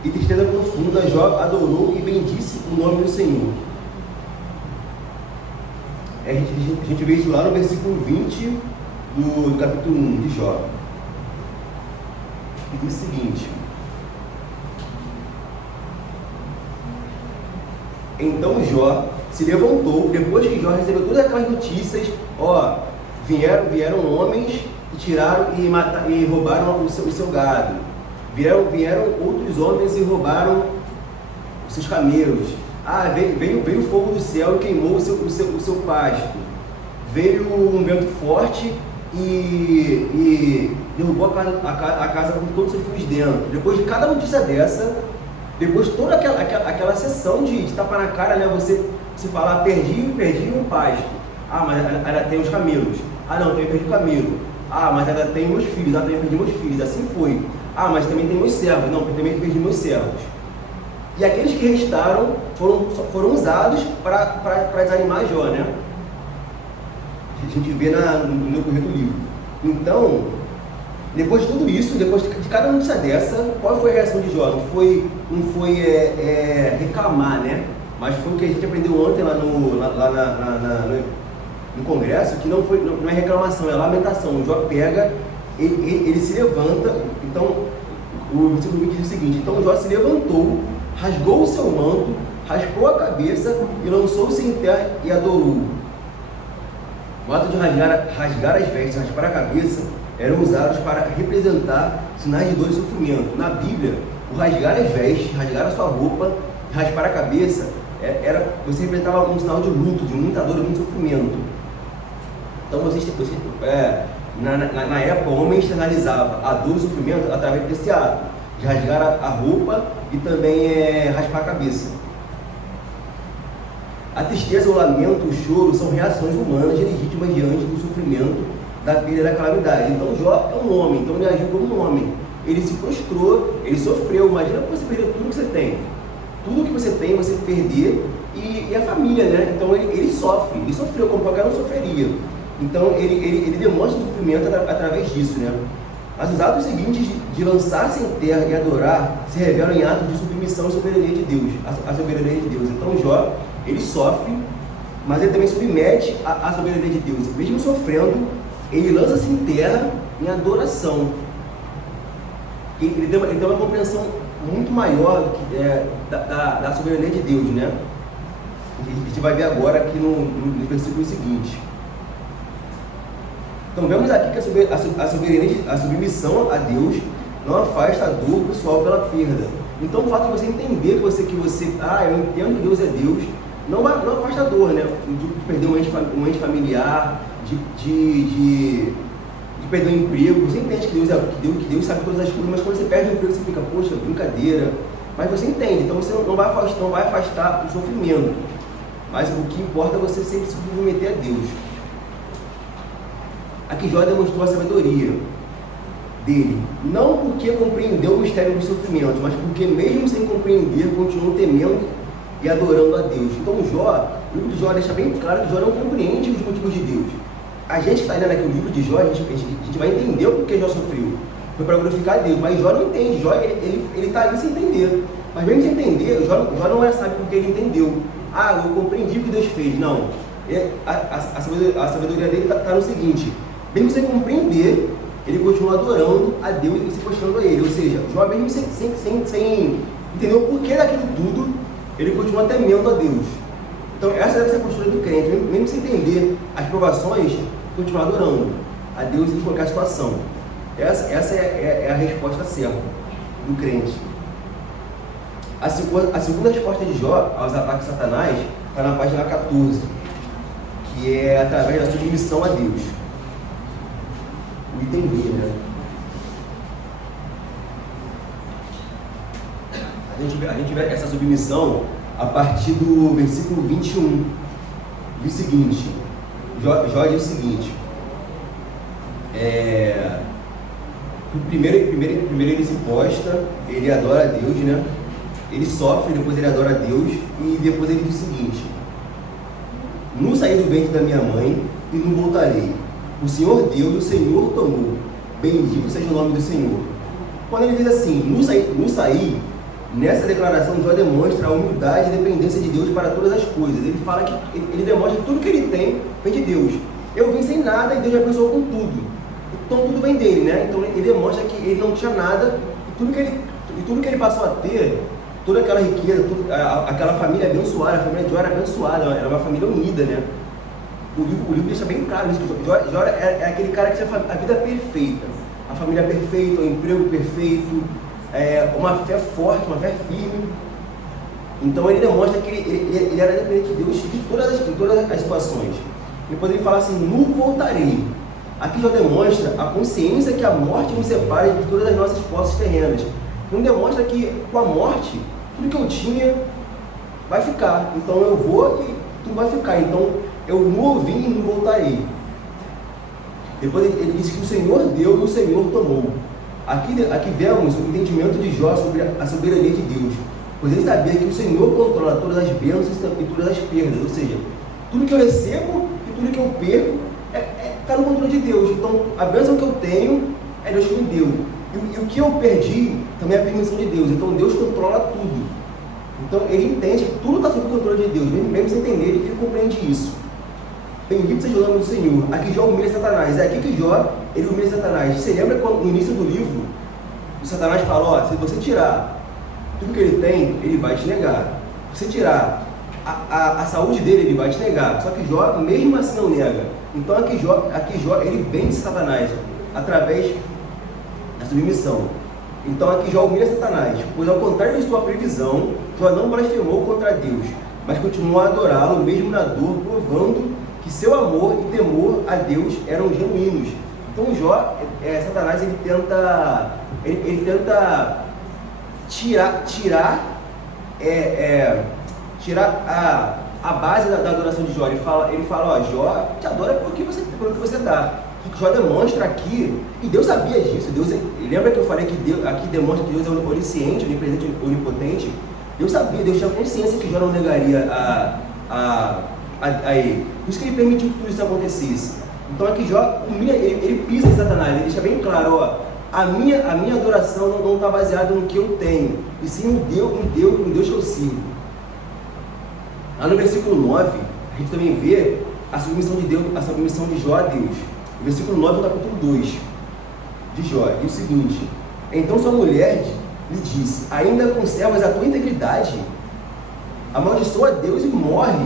e tristeza profunda, Jó adorou e bendisse o nome do Senhor. A gente vê isso lá no versículo 20 do capítulo 1 de Jó. E diz o seguinte: então Jó se levantou, depois que Jó recebeu todas aquelas notícias, vieram homens e tiraram e roubaram o seu gado. Vieram outros homens e roubaram os seus camelos. Veio o fogo do céu e queimou o seu pasto. veio um vento forte e derrubou a casa com todos os seus filhos dentro. Depois de cada notícia dessa, depois de toda aquela sessão de tapa na cara, né, você falar, perdi um pasto. Ah, mas ainda tem os camelos. Ah, não, também perdi o camelo. Ah, mas ainda tem meus filhos. Ah, também perdi meus filhos. Assim foi. Ah, mas também tem meus servos. Não, também perdi meus servos. E aqueles que restaram foram usados para desanimar Jó, né? A gente vê no decorrer do livro. Então, depois de tudo isso, depois de cada notícia dessa, qual foi a reação de Jó? Não foi reclamar, né? Mas foi o que a gente aprendeu ontem lá no congresso, que não é reclamação, é lamentação. O Jó pega, ele se levanta. Então, o versículo 20 diz o seguinte: então Jó se levantou, rasgou o seu manto, raspou a cabeça e lançou-se em terra e adorou. O ato de rasgar as vestes, raspar a cabeça, eram usados para representar sinais de dor e sofrimento. Na Bíblia, o rasgar as vestes, rasgar a sua roupa, raspar a cabeça, você representava um sinal de luto, de muita dor e muito sofrimento. Então, na época, o homem externalizava a dor e o sofrimento através desse ato, de rasgar a roupa e também raspar a cabeça. A tristeza, o lamento, o choro são reações humanas legítimas diante do sofrimento, da perda e da calamidade. Então Jó é um homem, então ele agiu como um homem. Ele se prostrou, ele sofreu. Imagina você perder tudo que você tem. Tudo que você tem, você perder, e a família, né? Então ele sofre, ele sofreu como qualquer um sofreria. Então ele demonstra o sofrimento através disso, né? Mas os atos seguintes de lançar-se em terra e adorar se revelam em atos de submissão à soberania de Deus, à soberania de Deus. Então Jó, ele sofre, mas ele também submete à soberania de Deus. Mesmo sofrendo, ele lança-se em terra em adoração. Ele tem uma compreensão muito maior da soberania de Deus, né? A gente vai ver agora aqui no versículo seguinte. Então vemos aqui que a submissão a Deus não afasta a dor pessoal pela perda. Então o fato de você entender eu entendo que Deus é Deus, não afasta a dor, né? De perder um ente familiar, de perder um emprego. Você entende que Deus sabe todas as coisas, mas quando você perde um emprego você fica, poxa, brincadeira. Mas você entende, então você não vai afastar o sofrimento. Mas o que importa é você sempre se submeter a Deus. Aqui Jó demonstrou a sabedoria dele, não porque compreendeu o mistério do sofrimento, mas porque mesmo sem compreender, continuou temendo e adorando a Deus. Então o livro de Jó deixa bem claro que Jó não compreende os motivos de Deus. A gente que está lendo aqui o livro de Jó, a gente vai entender o porquê Jó sofreu. Foi para glorificar a Deus, mas Jó não entende. Jó ele está ali sem entender. Mas mesmo sem entender, Jó não sabe porque ele entendeu. Ah, eu compreendi o que Deus fez. Não. A sabedoria dele está no seguinte: mesmo sem compreender, ele continua adorando a Deus e se prostrando a Ele. Ou seja, Jó, mesmo sem entender o porquê daquilo tudo, ele continua temendo a Deus. Então essa deve ser a postura do crente, mesmo sem entender as provações, continuar adorando a Deus em qualquer situação. Essa é a resposta certa do crente. A segunda resposta de Jó aos ataques de Satanás está na página 14, que é através da submissão a Deus. O item B, né? A gente vê essa submissão a partir do versículo 21. Diz o seguinte: Jó diz o seguinte: primeiro ele se posta, ele adora a Deus, né? Ele sofre, depois ele adora a Deus, e depois ele diz o seguinte: não saí do ventre da minha mãe e não voltarei. O Senhor deu e o Senhor tomou. Bendito seja o nome do Senhor. Quando ele diz assim, não saí, nessa declaração Jó demonstra a humildade e dependência de Deus para todas as coisas. Ele fala que ele demonstra que tudo que ele tem vem de Deus. Eu vim sem nada e Deus me abençoou com tudo. Então tudo vem dele, né? Então ele demonstra que ele não tinha nada e tudo que ele passou a ter, toda aquela riqueza, aquela família abençoada, a família de Jó era abençoada, era uma família unida, né? O livro deixa bem claro isso. Jó é aquele cara que tinha a vida perfeita, a família perfeita, o emprego perfeito, uma fé forte, uma fé firme. Então ele demonstra que ele era dependente de Deus em todas as situações. Depois ele fala assim, nu voltarei. Aqui já demonstra a consciência que a morte nos separa de todas as nossas posses terrenas. Não demonstra que com a morte, tudo que eu tinha vai ficar. Então eu vou e tudo vai ficar. Então eu nu vim e nu voltarei. Depois ele diz que o Senhor deu e o Senhor tomou. Aqui vemos o entendimento de Jó sobre a soberania de Deus. Pois ele sabia que o Senhor controla todas as bênçãos e todas as perdas. Ou seja, tudo que eu recebo e tudo que eu perco está no controle de Deus. Então, a bênção que eu tenho é Deus que me deu. E o que eu perdi também é a permissão de Deus. Então, Deus controla tudo. Então, ele entende que tudo está sob o controle de Deus. Mesmo sem entender, ele compreende isso. Bendito seja o nome do Senhor. Aqui Jó humilha Satanás. É aqui que Jó, ele humilha Satanás. Você lembra quando no início do livro, o Satanás fala, se você tirar tudo que ele tem, ele vai te negar. Se você tirar a saúde dele, ele vai te negar. Só que Jó, mesmo assim, não nega. Então aqui Jó, ele vence Satanás através da submissão. Então aqui Jó humilha Satanás, pois ao contrário de sua previsão, Jó não blasfemou contra Deus, mas continuou a adorá-lo mesmo na dor, provando que seu amor e temor a Deus eram genuínos. Então Satanás ele tenta tirar a base da adoração de Jó. Ele fala, Jó te adora pelo que você dá. O que Jó demonstra aqui, e Deus sabia disso. Lembra que eu falei que Deus, aqui demonstra que Deus é onisciente, onipresente, onipotente? Deus sabia, Deus tinha consciência que Jó não negaria a ele. Por isso que ele permitiu que tudo isso acontecesse. Então aqui Jó humilha, ele pisa em Satanás, ele deixa bem claro, a minha adoração não está baseada no que eu tenho, e sim em Deus que eu sirvo. Lá no versículo 9, a gente também vê a submissão de Jó a Deus. O versículo 9 do capítulo 2 de Jó, e o seguinte: então sua mulher lhe disse, ainda conservas a tua integridade? Amaldiçoa a Deus e morre.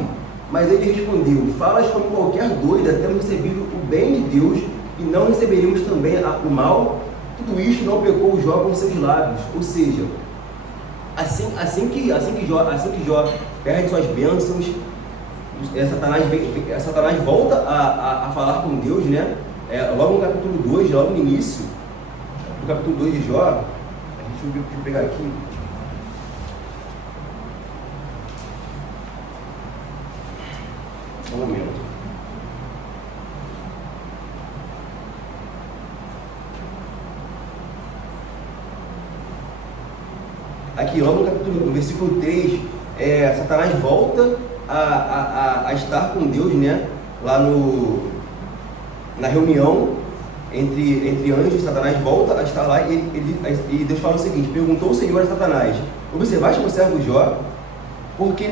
Mas ele respondeu, falas como qualquer doida, temos recebido o bem de Deus e não receberíamos também o mal? Tudo isto não pecou Jó com seus lábios. Ou seja, assim que Jó perde suas bênçãos, Satanás volta a falar com Deus, né? Logo no capítulo 2, logo no início do capítulo 2 de Jó, deixa eu pegar aqui. Um momento. Aqui, logo no versículo 3, Satanás volta a estar com Deus, né? Lá na reunião entre anjos, Satanás volta a estar lá e Deus fala o seguinte: perguntou o Senhor a Satanás, observaste meu servo Jó? Porque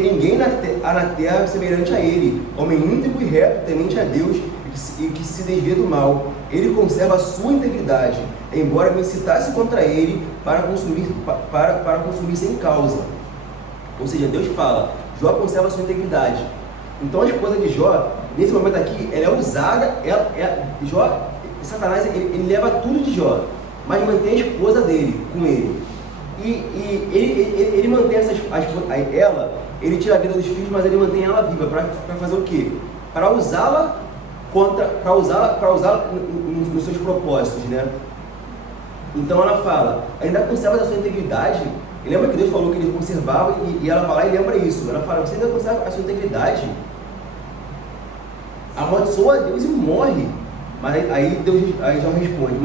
ninguém há na terra semelhante a ele, homem íntegro e reto, temente a Deus e que se desvia do mal. Ele conserva a sua integridade, embora me incitasse contra ele para consumir sem causa. Ou seja, Deus fala, Jó conserva a sua integridade. Então a esposa de Jó, nesse momento aqui, ela é usada, Satanás ele leva tudo de Jó, mas mantém a esposa dele com ele. E ele mantém ela, ele tira a vida dos filhos, mas ele mantém ela viva para fazer o quê? Para usá-la nos seus propósitos, né? Então ela fala, ainda conserva a sua integridade. E lembra que Deus falou que ele conservava, e ela fala e lembra isso. Ela fala, você ainda conserva a sua integridade? Amaldiçoa a Deus e morre. Mas aí Jó responde,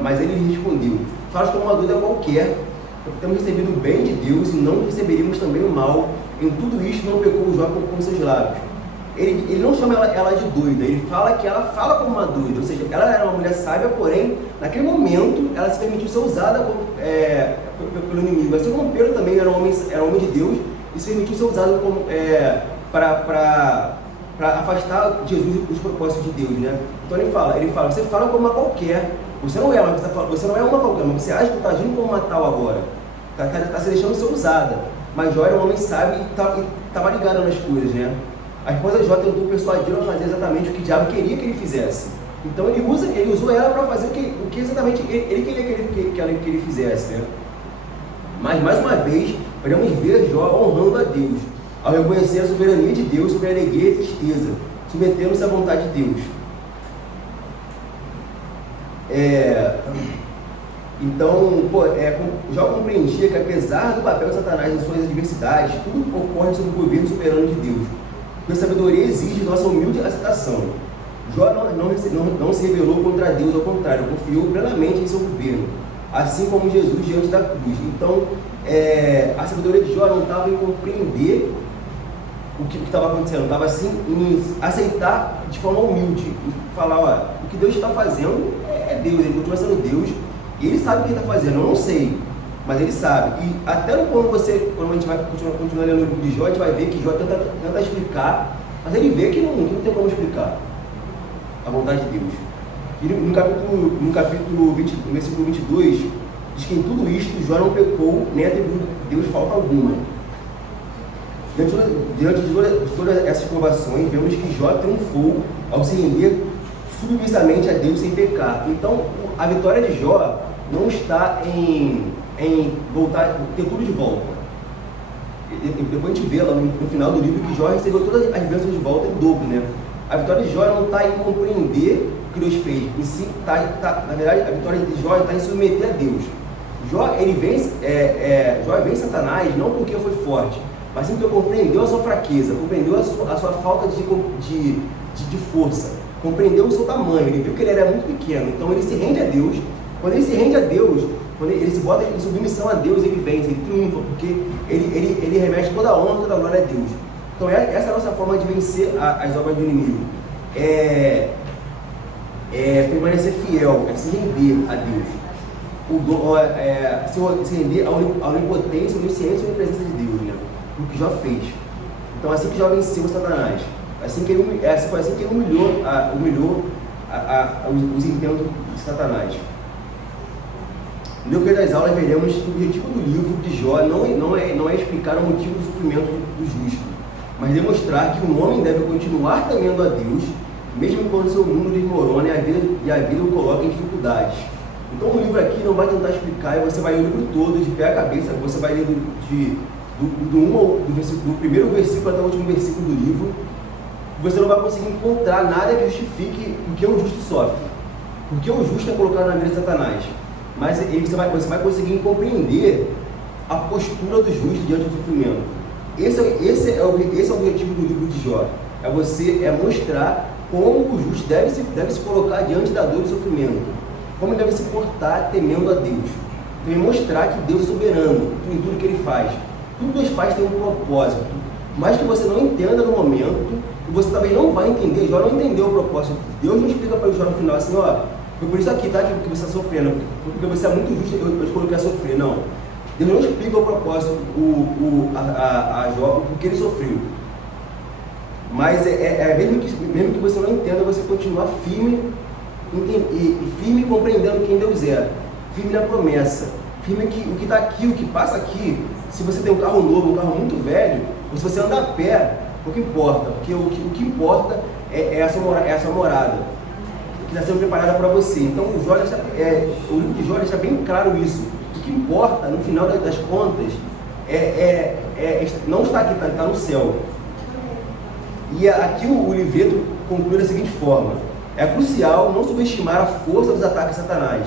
mas ele respondeu, faz como uma doida qualquer. Temos recebido o bem de Deus e não receberíamos também o mal. Em tudo isto não pecou Jó com seus lábios. Ele não chama ela de doida, ele fala que ela fala como uma doida, ou seja, ela era uma mulher sábia, porém, naquele momento, ela se permitiu ser usada pelo inimigo. Assim como Pedro também era um homem de Deus e se permitiu ser usado para afastar Jesus dos propósitos de Deus, né? Então ele fala, você fala como uma qualquer. Você não é uma qualquer, mas você acha que está agindo como uma tal agora. Está se deixando ser usada. Mas Jó era um homem sábio e estava ligado nas coisas, né? A esposa de Jó tentou persuadi-lo a fazer exatamente o que o diabo queria que ele fizesse. Então ele usou ela para fazer o que exatamente ele queria que ele fizesse, né? Mas mais uma vez, podemos ver Jó honrando a Deus, ao reconhecer a soberania de Deus sobre a alegria e a tristeza. submetendo-se à vontade de Deus. Então, Jó compreendia que apesar do papel de Satanás em suas adversidades, tudo ocorre sob o governo soberano de Deus. A sabedoria exige nossa humilde aceitação. Jó não se rebelou contra Deus, ao contrário, confiou plenamente em seu governo, assim como Jesus diante da cruz. Então, a sabedoria de Jó não estava em compreender o que estava acontecendo, estava assim em aceitar de forma humilde, e falar, olha, o que Deus está fazendo é Deus, ele continua sendo Deus, e ele sabe o que ele está fazendo, eu não sei, mas ele sabe. E até quando a gente vai continuar lendo o livro de Jó, a gente vai ver que Jó tenta explicar, mas ele vê que não tem como explicar a vontade de Deus. E no capítulo 20, no versículo 22, diz que em tudo isto Jó não pecou, nem atribuiu a Deus falta alguma. Diante de todas essas provações, vemos que Jó triunfou ao se render submissamente a Deus sem pecar. Então, a vitória de Jó não está em voltar, ter tudo de volta. Depois a gente vê lá no final do livro que Jó recebeu todas as bênçãos de volta em dobro, né? A vitória de Jó não está em compreender o que Deus fez, em si, na verdade, a vitória de Jó está em submeter a Deus. Jó vence Satanás não porque foi forte, mas sim porque compreendeu a sua fraqueza, compreendeu a sua falta de força, compreendeu o seu tamanho, ele viu que ele era muito pequeno, então ele se rende a Deus. Quando ele se rende a Deus, quando ele se bota em submissão a Deus, ele vence, ele triunfa, porque ele remete toda a honra, toda a glória a Deus. Então essa é a nossa forma de vencer as obras do inimigo. Permanecer fiel, se render a Deus. Se render à onipotência, onisciência e presença de Deus, né? O que Jó fez. Então assim que Jó venceu Satanás, foi assim que ele humilhou os intentos de Satanás. No decorrer das aulas veremos que o objetivo do livro de Jó não é explicar o motivo do sofrimento do justo, mas demonstrar que o homem deve continuar temendo a Deus, mesmo quando seu mundo desmorona e a vida o coloca em dificuldades. Então o livro aqui não vai tentar explicar, e você vai ler o livro todo de pé a cabeça, você vai ler do primeiro versículo até o último versículo do livro, você não vai conseguir encontrar nada que justifique o que o justo sofre, porque o justo é colocado na mesa de Satanás. Mas você vai conseguir compreender a postura do justo diante do sofrimento. Esse é o objetivo do livro de Jó. É mostrar como o justo deve se colocar diante da dor e do sofrimento. Como ele deve se portar temendo a Deus. Também mostrar que Deus é soberano em tudo que ele faz. Tudo que Deus faz tem um propósito. Mas que você não entenda no momento, e você também não vai entender. Jó não entendeu o propósito. Deus não explica para o Jó no final assim, ó, foi por isso aqui, tá? Que você está sofrendo. Porque você é muito justo, eu te coloquei a sofrer. Não. Deus não explica o propósito, a Jó, porque ele sofreu. Mas mesmo que você não entenda, você continua firme compreendendo quem Deus é. Firme na promessa. Firme que o que está aqui, o que passa aqui, se você tem um carro novo, um carro muito velho, ou se você anda a pé, pouco importa. Porque o que importa é a sua morada, que está sendo preparada para você. Então o livro de Jó deixa bem claro isso. O que importa, no final das contas, não está aqui, está no céu. E aqui o livreto conclui da seguinte forma: é crucial não subestimar a força dos ataques de Satanás,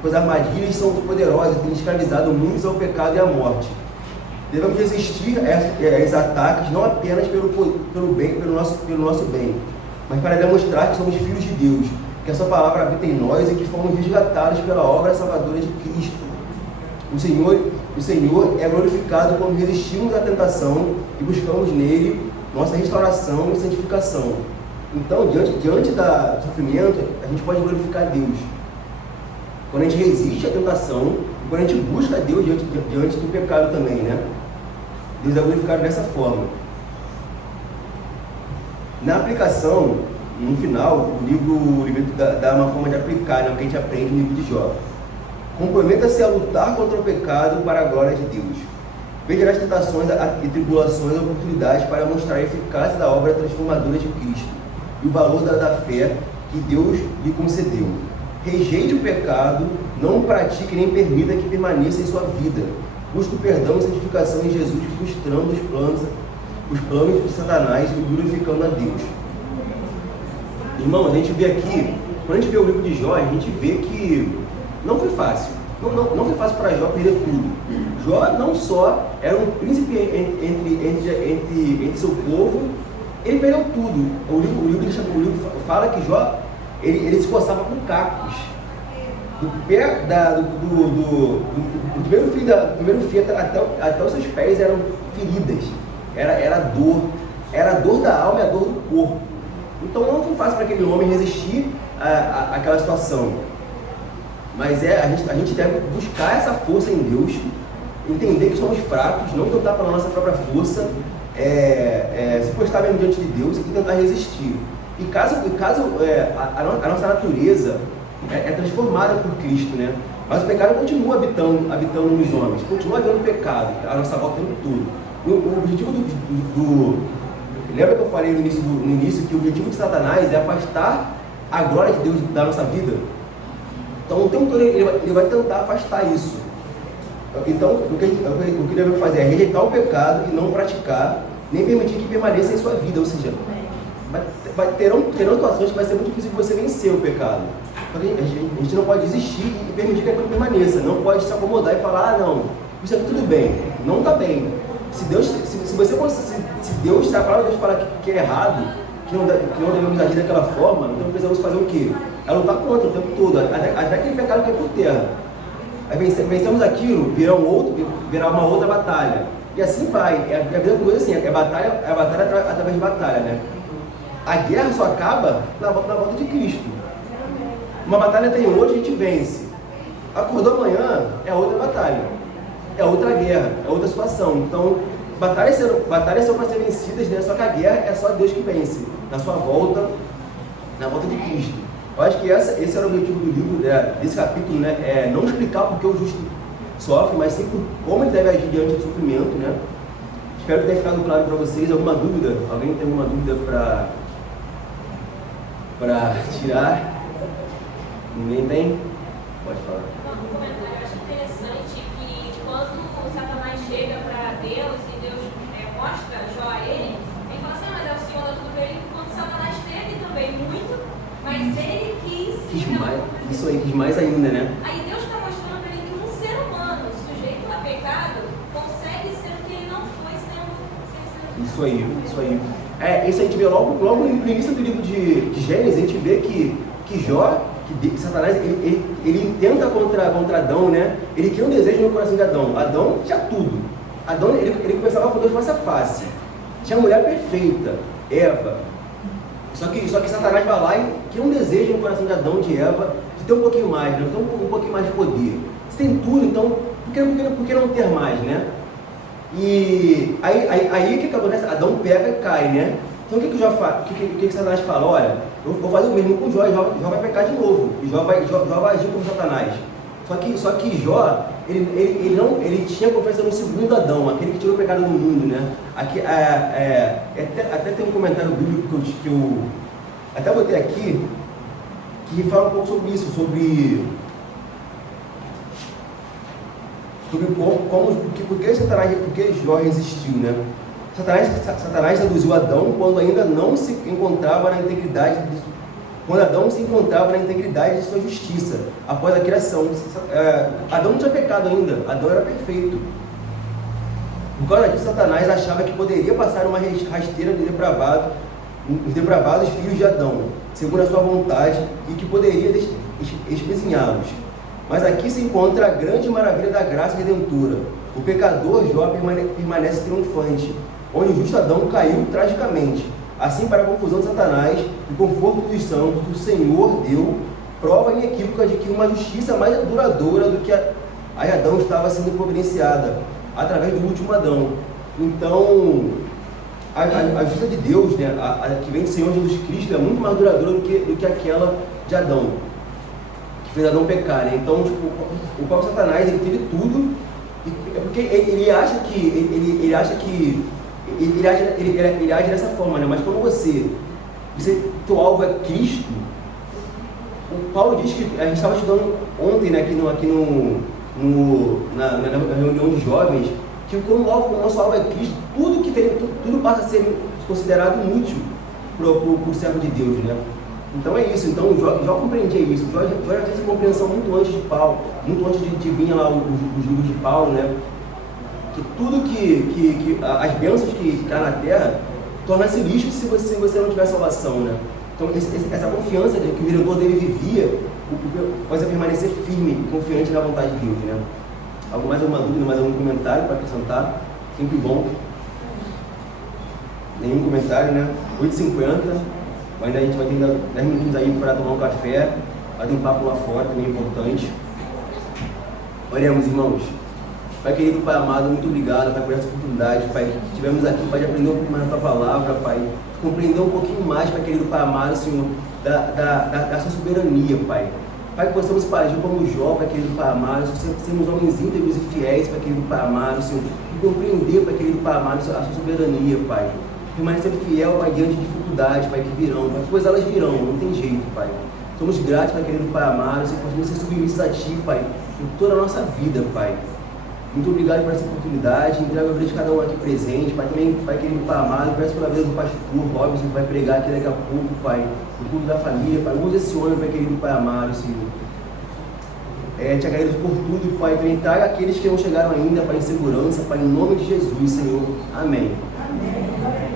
pois as armadilhas são poderosas e têm escravizado muitos ao pecado e à morte. Devemos resistir a esses ataques não apenas pelo nosso bem, mas para demonstrar que somos filhos de Deus, que a sua palavra habita em nós e que fomos resgatados pela obra salvadora de Cristo. O Senhor é glorificado quando resistimos à tentação e buscamos nele nossa restauração e santificação. Então, diante do sofrimento, a gente pode glorificar Deus. Quando a gente resiste à tentação, e quando a gente busca Deus diante do pecado também, né? Deus é glorificado dessa forma. Na aplicação, no final, o livro dá uma forma de aplicar, né, o que a gente aprende no livro de Jó. Comprometa-se a lutar contra o pecado para a glória de Deus. Veja nas tentações e tribulações oportunidades para mostrar a eficácia da obra transformadora de Cristo e o valor da fé que Deus lhe concedeu. Rejeite o pecado, não o pratique nem permita que permaneça em sua vida. Busque o perdão e santificação em Jesus, frustrando os planos de Satanás e glorificando a Deus. Irmãos, a gente vê aqui, quando a gente vê o livro de Jó, a gente vê que não foi fácil. Não foi fácil para Jó perder tudo. Jó não só era um príncipe entre seu povo, ele perdeu tudo. O livro fala que Jó ele se coçava com cacos. Do primeiro fio até os seus pés eram feridas. Era dor da alma e a dor do corpo. Então não foi fácil para aquele homem resistir àquela situação. Mas a gente deve buscar essa força em Deus, entender que somos fracos, não tentar pela nossa própria força, se postar mesmo diante de Deus e tentar resistir. E caso a nossa natureza é transformada por Cristo, né? Mas o pecado continua habitando nos homens, continua havendo pecado, a nossa volta o tempo todo. O objetivo lembra que eu falei no início que o objetivo de Satanás é afastar a glória de Deus da nossa vida? Então o tempo todo ele vai tentar afastar isso. Então o que devemos fazer é rejeitar o pecado e não praticar, nem permitir que permaneça em sua vida. Ou seja, terão situações que vai ser muito difícil de você vencer o pecado. A gente não pode desistir e permitir que aquilo permaneça. Não pode se acomodar e falar, não, isso aqui tudo bem. Não está bem. Se Deus, a palavra de Deus fala que é errado, que não devemos agir daquela forma, então precisamos fazer o quê? É lutar contra o tempo todo, até aquele pecado cair por terra. Aí vencemos aquilo, virá uma outra batalha. E assim vai. A vida do assim, é batalha através de batalha, né? A guerra só acaba na volta de Cristo. Uma batalha tem hoje, a gente vence. Acordou amanhã, é outra batalha. É outra guerra, é outra situação. Então, batalhas são para ser vencidas, né? Só que a guerra é só Deus que vence. Na sua volta, na volta de Cristo. Eu acho que esse era o objetivo do livro, desse capítulo, né? É não explicar porque o justo sofre, mas sim como ele deve agir diante do sofrimento, né? Espero que tenha ficado claro para vocês. Alguma dúvida? Alguém tem alguma dúvida para tirar? Ninguém tem? Pode falar. Um comentário, eu acho interessante que quando o Satanás chega para Deus e Deus mostra Jó a ele fala assim, mas é o Senhor da tudo para ele, enquanto Satanás teve também muito, mas ele quis mais. Isso aí, quis mais ainda, né? Aí Deus está mostrando para ele que um ser humano sujeito a pecado consegue ser o que ele não foi sendo. Isso aí. Isso a gente vê logo no início do livro de Gênesis, a gente vê que Jó, que Satanás, ele tenta contra Adão, né? Ele cria um desejo no coração de Adão. Adão tinha tudo. Adão, ele conversava com Deus face a face. Tinha a mulher perfeita, Eva. Só que Satanás vai lá e cria um desejo no coração de Adão, de Eva, de ter um pouquinho mais, né? De ter um pouquinho mais de poder. Se tem tudo, então, por que não ter mais, né? E aí o que acontece? Adão pega e cai, né? Então o que Satanás fala? Olha, eu vou fazer o mesmo com Jó, e Jó vai pecar de novo. E Jó vai agir como Satanás. Só que Jó, ele tinha confiança no segundo Adão, aquele que tirou o pecado do mundo, né? Aqui, até tem um comentário bíblico que eu até botei aqui, que fala um pouco sobre isso, sobre por que Jó resistiu, né? Satanás seduziu Adão quando ainda não se encontrava na integridade quando Adão se encontrava na integridade de sua justiça após a criação. Adão não tinha pecado ainda, Adão era perfeito. Por causa disso, Satanás achava que poderia passar uma rasteira de os depravados filhos de Adão, segundo a sua vontade, e que poderia espezinhá-los. Mas aqui se encontra a grande maravilha da graça redentora. O pecador Jó permanece triunfante, onde o justo Adão caiu tragicamente. Assim, para a confusão de Satanás e conforto dos santos, o Senhor deu prova inequívoca de que uma justiça mais duradoura do que a de Adão estava sendo providenciada através do último Adão. Então, a justiça de Deus, né, a que vem do Senhor Jesus Cristo, é muito mais duradoura do que aquela de Adão, que fez Adão pecar, né? Então, o próprio Satanás, ele teve tudo, porque ele age dessa forma, né? Mas quando teu alvo é Cristo, o Paulo diz que a gente estava estudando ontem, né, na reunião de jovens, que quando o nosso alvo é Cristo, tudo passa a ser considerado inútil para o servo de Deus, né? Então é isso, então Jó compreendia isso, Jó já tinha essa compreensão muito antes de Paulo, muito antes de vir lá os livros de Paulo, né? Que tudo que as bênçãos que cai na terra torna-se lixo se você não tiver salvação, né? Então essa confiança que o vereador dele vivia faz permanecer firme e confiante na vontade de Deus, né? Mais alguma dúvida, mais algum comentário para acrescentar? Sempre bom. Nenhum comentário, né? 8h50. Ainda a gente vai ter 10 minutos aí para tomar um café, bater um papo lá fora, também é importante. Oremos, irmãos. Pai querido, Pai amado, muito obrigado, Pai, por essa oportunidade, Pai, que estivemos aqui, Pai, de aprender um pouco mais da Tua palavra, Pai, de compreender um pouquinho mais, Pai querido, Pai amado, Senhor, da Sua soberania, Pai. Pai, que possamos, Pai, agir como Jó, Pai querido, Pai amado, sermos homens íntegros e fiéis, Pai querido, Pai amado, Senhor, e compreender, Pai querido, Pai amado, a Sua soberania, Pai. Permanecer fiel, Pai, diante de dificuldades, Pai, que virão, Pai, pois elas virão, não tem jeito, Pai. Somos gratos, Pai querido, Pai amado, Senhor, podemos ser submissos a Ti, Pai, em toda a nossa vida, Pai. Muito obrigado por essa oportunidade, entrego a vida de cada um aqui presente, Pai, também, Pai querido, Pai amado, peço pela vida do pastor Robson, que vai pregar aqui daqui a pouco, Pai, no culto da família, Pai, usa esse homem, Pai querido, Pai amado, Senhor. Te agradeço por tudo, Pai, também traga aqueles que não chegaram ainda, Pai, em segurança, Pai, em nome de Jesus, Senhor. Amém. Amém.